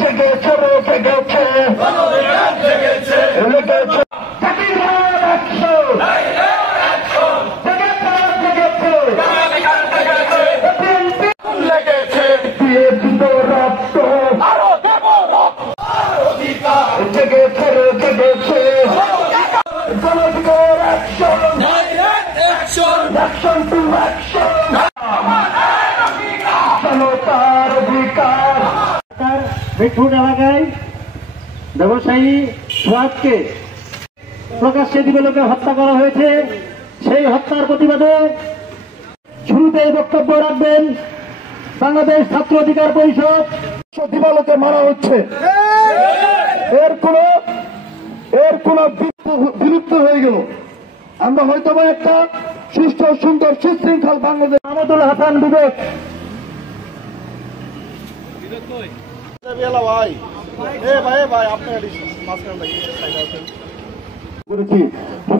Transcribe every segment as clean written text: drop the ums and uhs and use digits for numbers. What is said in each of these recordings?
জেগেছে রে জেগেছে জেগেছে লেগেছে জাতির অ্যাকশন লেগেছে দিয়ে দিত রক্ত আরো দেব জেগেছে রে জেগেছে জনগণের অ্যাকশন অ্যাকশন টু অ্যাকশন জনতার অধিকার। মিঠুন এলাকায় ব্যবসায়ী সোহাগকে প্রকাশ্যে দিবালোকে হত্যা করা হয়েছে। সেই হত্যার প্রতিবাদে শুরুতে বক্তব্য রাখবেন বাংলাদেশ ছাত্র অধিকার পরিষদ। দিবালোকে মারা হচ্ছে, এর কোন বিলুপ্ত হয়ে গেল। আমরা হয়তো একটা সুস্থ সুন্দর সুশৃঙ্খল বাংলাদেশ। মাহমুদুল হাসান বিবেক করেছি।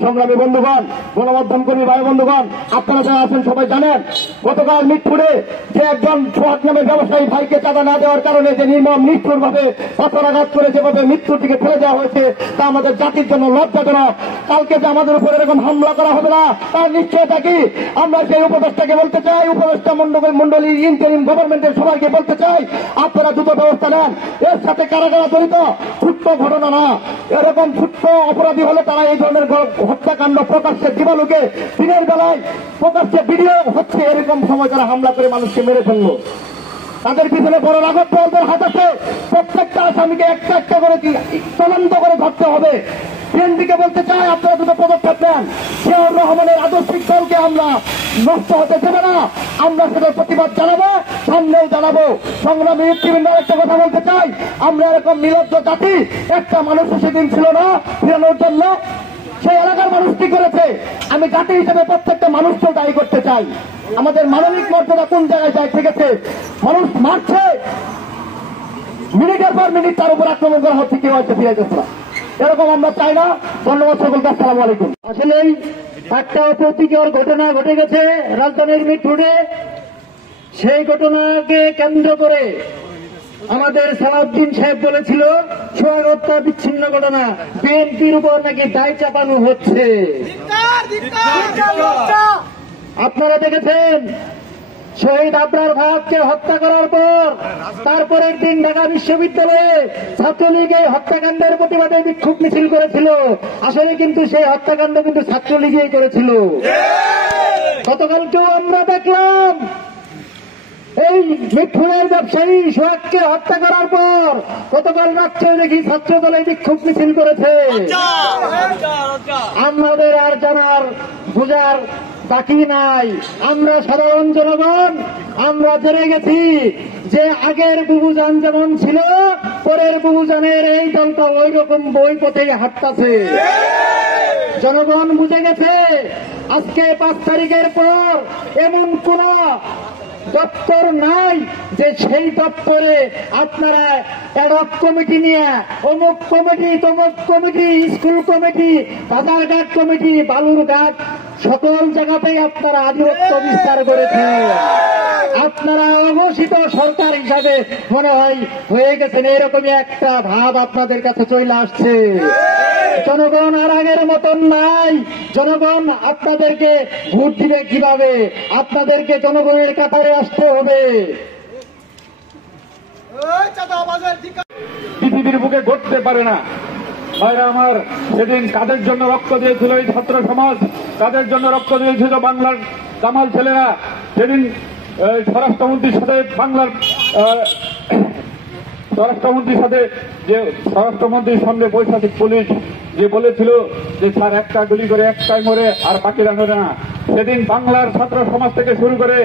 সংগ্রামী বন্ধুগণ, গণমাধ্যম কর্মী ভাই বন্ধুগণ, আপনারা যারা আছেন সবাই জানেন গতকাল মিটপুরে যে একজন সোহাগ নামের ব্যবসায়ী ভাইকে চাঁদা না দেওয়ার কারণে যে নির্মম নিষ্ঠুর ভাবে পথরাঘাত করে যেভাবে মৃত্যুর দিকে ফেলে দেওয়া হয়েছে তা আমাদের জাতির জন্য লজ্জাজনক। কালকে যে আমাদের উপর এরকম হামলা করা হবে না তার নিশ্চয়তা কি? আমরা সেই উপদেষ্টাকে বলতে চাই, উপদেষ্টা মন্ডলীর ইন্টারিম গভর্নমেন্টের সবাইকে বলতে চাই, আপনারা দ্রুত ব্যবস্থা নেন। এর সাথে কারা কারা জড়িত ছোট্ট ঘটনা না, এরকম ছোট্ট অপরাধী হলে তারা এই ধরনের হত্যাকাণ্ড প্রকাশ্যে দিবালোকে দিনের বেলায় প্রকাশ্যে ভিডিও হচ্ছে, এরকম সময় তারা হামলা করে মানুষকে মেরে ফেললো। তাদের পিছনে বড় রাঘব বলদের হাত আছে। প্রত্যেকটা আসামিকে একটা একটা করে তদন্ত করে ধরতে হবে। বিএনপিকে বলতে চাই, আপনারা দুটো পদক্ষেপ নেন। জিয়াউর রহমানের আদর্শিক দলকে আমরা নষ্ট হতে দেব না। আমরা সেটার প্রতিবাদ জানাবো, সামনেও জানাবো। সংগ্রামী নেতৃবৃন্দ একটা কথা বলতে চাই, আমরা এরকম নিলজ্জ জাতি, একটা মানুষ সেদিন ছিল না ফিরানোর জন্য। সেই এলাকার মানুষ কি করেছে? আমি জাতি হিসেবে প্রত্যেকটা মানুষকে দায়ী করতে চাই। আমাদের মানবিক মর্যাদা কোন জায়গায় যায়? ঠিক আছে, মানুষ মারছে, মিনিটের পর মিনিট তার উপর আক্রমণ করা হচ্ছে, কেউ হচ্ছে ফিরে যাচ্ছে না। এরকম আমরা চাই না। ধন্যবাদ সকলকে, আসসালামু আলাইকুম। আসলেই একটা অপ্রীতিকর ঘটনা ঘটে গেছে রাজধানীর মিটপুরে। সেই ঘটনাকে কেন্দ্র করে আমাদের সালাউদ্দিন সাহেব বলেছিল সোহাগ হত্যা বিচ্ছিন্ন ঘটনা, বিএনপির উপর নাকি দায় চাপানো হচ্ছে। আপনারা দেখেছেন শহীদ আবরার ভাবকে হত্যা করার পর তারপরের দিন ঢাকা বিশ্ববিদ্যালয়ে ছাত্রলীগ এই হত্যাকাণ্ডের প্রতিবাদে বিক্ষোভ মিছিল করেছিল। আসলে কিন্তু সেই হত্যাকাণ্ড কিন্তু ছাত্রলীগই করেছিল। গতকালকেও আমরা দেখলাম এই মিটপুরের ব্যবসায়ী সোহাগকে হত্যা করার পর গতকাল রাত্রে দেখি ছাত্র দলে বিক্ষোভ মিছিল করেছে। আমাদের আর জানার বোঝার বাকি নাই। আমরা সাধারণ জনগণ আমরা জেনে গেছি যে আগের বুবুজান যেমন ছিল, পরের বুবুজানের এই দলটা ওই রকম বই পথেই হাঁটতেছে। জনগণ বুঝে গেছে আজকে 5 তারিখের পর এমন কোন দপ্তর নাই যে সেই দপ্তরে আপনারা অ্যাডহক কমিটি নিয়ে অমুক কমিটি তমুক কমিটি, স্কুল কমিটি, বাজারঘাট কমিটি, বালুরঘাট সকল জায়গাতেই আপনারা আধিপত্য বিস্তার করেছেন। আপনারা অঘোষিত সরকার হিসাবে মনে হয় হয়ে গেছেন, এরকমই একটা ভাব আপনাদের কাছে চলে আসছে। জনগণ আর আগের মতন নাই। জনগণ আপনাদেরকে ভোট দিবে কিভাবে? আপনাদেরকে জনগণের কাতারে আসতে হবে। পৃথিবীর বুকে ঘটতে পারে না। ভাইরা আমার, সেদিন কাদের জন্য রক্ত দিয়েছিল এই ছাত্র সমাজ, কাদের জন্য রক্ত দিয়েছিল বাংলার দামাল ছেলেরা। সেদিন স্বরাষ্ট্রমন্ত্রীর সাথে বাংলার স্বরাষ্ট্রমন্ত্রীর সাথে যে স্বরাষ্ট্রমন্ত্রীর সঙ্গে বৈশাখিক পুলিশ যে বলেছিল যে স্যার একটা গুলি করে একটাই মরে আর বাকিরা মরে না। সেদিন বাংলার ছাত্র সমাজ থেকে শুরু করে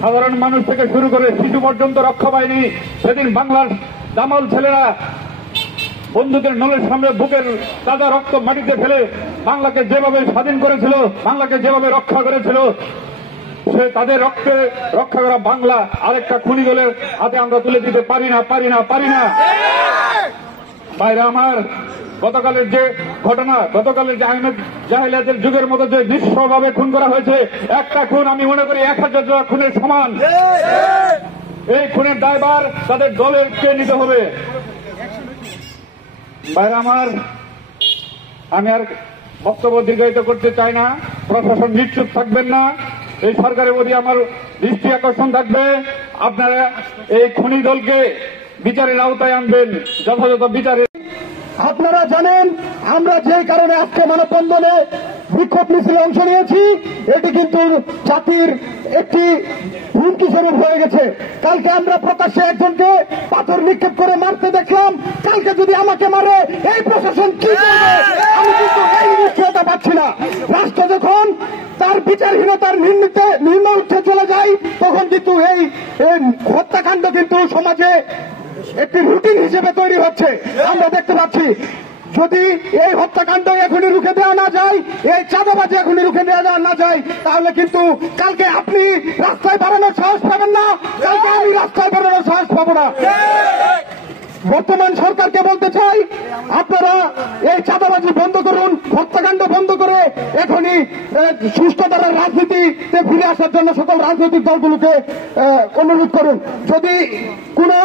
সাধারণ মানুষ থেকে শুরু করে শিশু পর্যন্ত রক্ষা পায়নি। সেদিন বাংলার দামাল ছেলেরা বন্দুকের নলের সামনে বুকের তাজা রক্ত মাটিতে ফেলে বাংলাকে যেভাবে স্বাধীন করেছিল, বাংলাকে যেভাবে রক্ষা করেছিল, সে তাদের রক্তে রক্ষা করা বাংলা আরেকটা খুনি দলের হাতে আমরা তুলে দিতে পারি না। বাইরে আমার, গতকালের যে ঘটনা, গতকালের যে আহমেদ জাহেলিয়াতের যুগের মতো যে বিশ্বভাবে খুন করা হয়েছে, একটা খুন আমি মনে করি 1000 খুনের সমান। এই খুনের দায়ভার তাদের দলেরকে নিতে হবে। ভাইরা আমার, আমি আর বক্তব্য দীর্ঘায়িত করতে চাই না। প্রশাসন নিশ্চুপ থাকবেন না। এই সরকারের প্রতি আমার দৃষ্টি আকর্ষণ থাকবে, আপনারা এই খুনি দলকে বিচারের আওতায় আনবেন, যথাযথ বিচারে। আপনারা জানেন আমরা যে কারণে আজকে মানববন্ধনে বিক্ষোভ মিছিলে অংশ নিয়েছি, এটি কিন্তু জাতির একটি হুমকি স্বরূপ হয়ে গেছে। কালকে আমরা প্রকাশ্যে একজনকে পাথর নিক্ষেপ করে মারতে দেখলাম, কালকে যদি আমাকে মারে এই প্রশাসন কি করবে? আমি কিন্তু এই নিশ্চয়তা পাচ্ছি না। রাষ্ট্র যখন তার বিচারহীনতার নিম্ন উঠে চলে যায়, তখন কিন্তু এই হত্যাকাণ্ড কিন্তু সমাজে একটি রুটিন হিসেবে তৈরি হচ্ছে। আমরা দেখতে পাচ্ছি যদি এই হত্যাকাণ্ড এখনই রুখে দেওয়া না যায়, এই চাঁদাবাজি এখনই রুখে দেওয়া না যায়, তাহলে কিন্তু কালকে আপনি রাস্তায় বেরোনোর সাহস পাবেন না, কালকে আমি রাস্তায় বেরোনোর সাহস পাবো না। বর্তমান সরকারকে বলতে চাই, আপনারা এই চাঁদাবাজি বন্ধ করুন, হত্যাকাণ্ড বন্ধ করে এখনই সুষ্ঠুতার রাজনীতিতে ফিরে আসার জন্য সকল রাজনৈতিক দলগুলোকে অনুরোধ করুন। যদি কোনো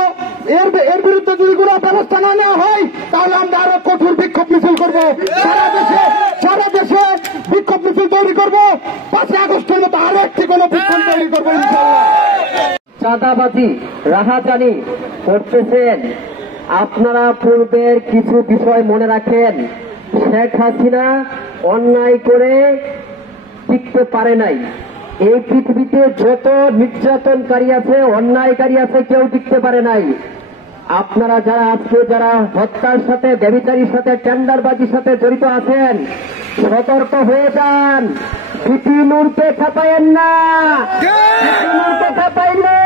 এর বিরুদ্ধে যদি কোনো ব্যবস্থা না নেওয়া হয়, তাহলে আমরা আরো কঠোর বিক্ষোভ মিছিল করব, সারা দেশে বিক্ষোভ মিছিল তৈরি করব, 5 আগস্টের মতো আরো একটি কোনো বিক্ষোভ তৈরি করবো ইনশাআল্লাহ। চাঁদাবাজি রাহাজানি করতেছেন, আপনারা পূর্বের কিছু বিষয় মনে রাখেন। শেখ হাসিনা অন্যায় করে টিকতে পারে নাই। এই পৃথিবীতে যত নির্যাতনকারী আছে, অন্যায়কারী আছে, কেউ টিকতে পারে নাই। আপনারা যারা আজকে যারা হত্যার সাথে, ব্যভিচারীর সাথে, টেন্ডারবাজির সাথে জড়িত আছেন, সতর্ক হয়ে যান। বিপি নূরকে খেপাইয়েন না। বিপি নূরকে খেপাইলে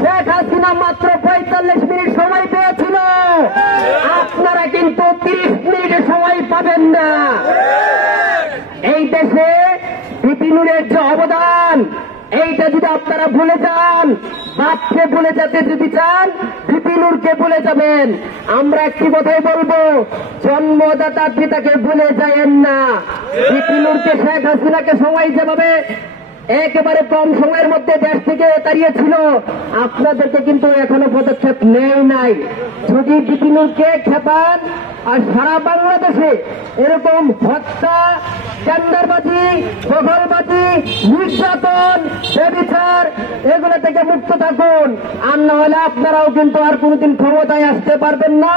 শেখ হাসিনা মাত্র 45 মিনিট সময় পেয়েছিল, আপনারা কিন্তু 30 মিনিটের সময় পাবেন না। এই দেশে বিপি নূরের যে অবদান, এইটা যদি আপনারা ভুলে যান, বাপকে ভুলে যেতে যদি চান, বিপি নূরকে ভুলে যাবেন। আমরা একটি কথাই বলবো, জন্মদাতা পিতাকে ভুলে যায়েন না। বিপি নূরকে, শেখ হাসিনাকে সময় যেভাবে একেবারে কম সময়ের মধ্যে দেশ থেকে তাড়িয়েছিল, আপনাদেরকে কিন্তু এখনো পদক্ষেপ নেই নাই। যদি বিপি নূরকে খেপান আর সারা বাংলাদেশে এরকম হত্যা, টেন্ডারবাজি, দখলবাজি, নির্যাতন, ব্যভিচার এগুলো থেকে মুক্ত থাকুন। আর না হলে আপনারাও কিন্তু আর কোনোদিন ক্ষমতায় আসতে পারবেন না।